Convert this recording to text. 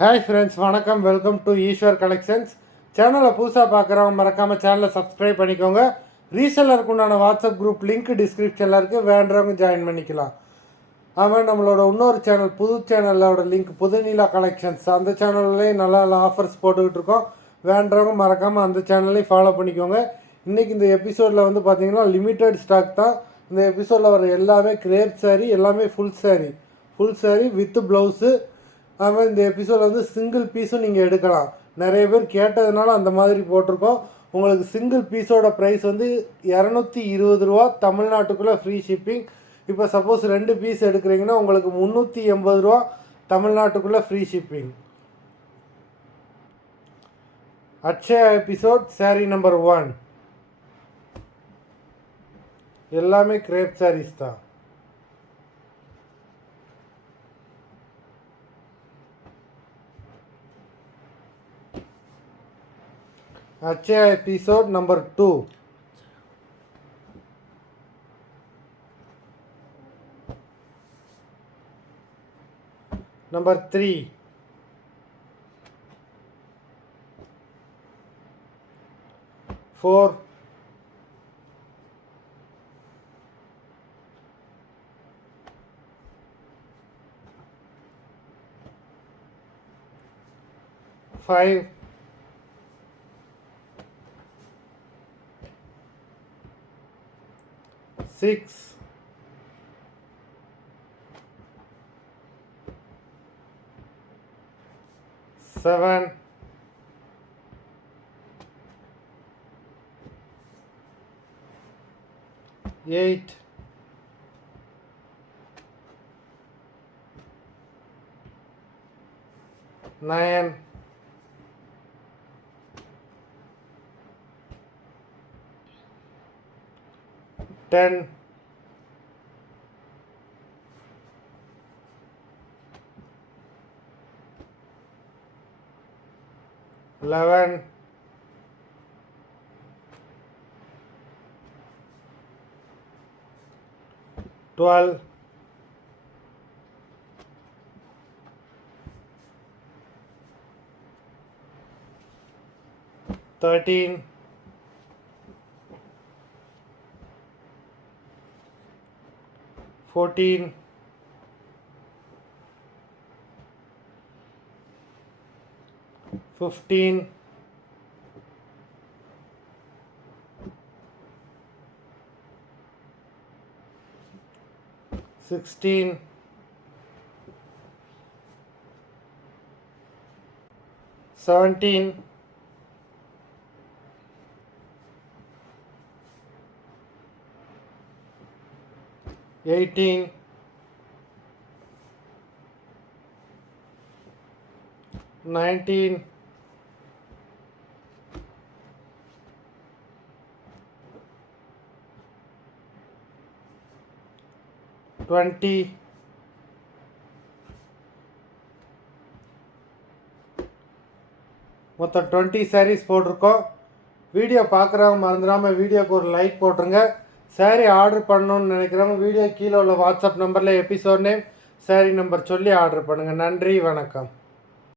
Hi friends, வணக்கம். Welcome to Eswar collections. சேனலை புதுசாக பார்க்குறவங்க மறக்காமல் சேனலை சப்ஸ்கிரைப் பண்ணிக்கோங்க. ரீசெல்லருக்கு உண்டான வாட்ஸ்அப் குரூப் லிங்க் டிஸ்கிரிப்ஷனில் இருக்குது, வேண்டவங்க ஜாயின் பண்ணிக்கலாம். ஆமாம், நம்மளோட இன்னொரு சேனல், புது சேனலோட லிங்க் புதுநிலா கலெக்ஷன்ஸ், அந்த சேனல்லையும் நல்லா நல்லா ஆஃபர்ஸ் போட்டுக்கிட்டு இருக்கோம். வேண்டவங்க மறக்காமல் அந்த சேனல்லையும் ஃபாலோ பண்ணிக்கோங்க. இன்றைக்கி இந்த எபிசோடில் வந்து பார்த்திங்கன்னா லிமிட்டட் ஸ்டாக் தான். இந்த எபிசோடில் வர எல்லாமே கிரேப் சாரீ, எல்லாமே ஃபுல் சாரீ வித் ப்ளவுஸு. அதுமாதிரி இந்த எபிசோடில் வந்து சிங்கிள் பீஸும் நீங்கள் எடுக்கலாம். நிறைய பேர் கேட்டதுனால அந்த மாதிரி போட்டிருக்கோம். உங்களுக்கு சிங்கிள் பீஸோட ப்ரைஸ் வந்து 220 ரூபா, தமிழ்நாட்டுக்குள்ளே ஃப்ரீ ஷிப்பிங். இப்போ சப்போஸ் 2 பீஸ் எடுக்கிறீங்கன்னா உங்களுக்கு 380 ரூபா, தமிழ்நாட்டுக்குள்ளே ஃப்ரீ ஷிப்பிங். அட்சயா எபிசோட் சாரீ நம்பர் 1 எல்லாமே கிரேப் சாரீஸ் தான். Achya episode number 2. Number 3. 4. 5. 6. 7. 8. 9. 10. 11. 12. 13. 14. 15. 16. 17. 18. 19. 20. மொத்தம் 20 சாரீஸ் போட்டிருக்கோம். வீடியோ பார்க்குறவங்க மறந்துடாமல் வீடியோக்கு ஒரு லைக் போட்டுருங்க. சாரீ ஆர்டர் பண்ணணுன்னு நினைக்கிறவங்க வீடியோ கீழே உள்ள வாட்ஸ்அப் நம்பரில் எபிசோட் நேம், சாரீ நம்பர் சொல்லி ஆர்டர் பண்ணுங்கள். நன்றி, வணக்கம்.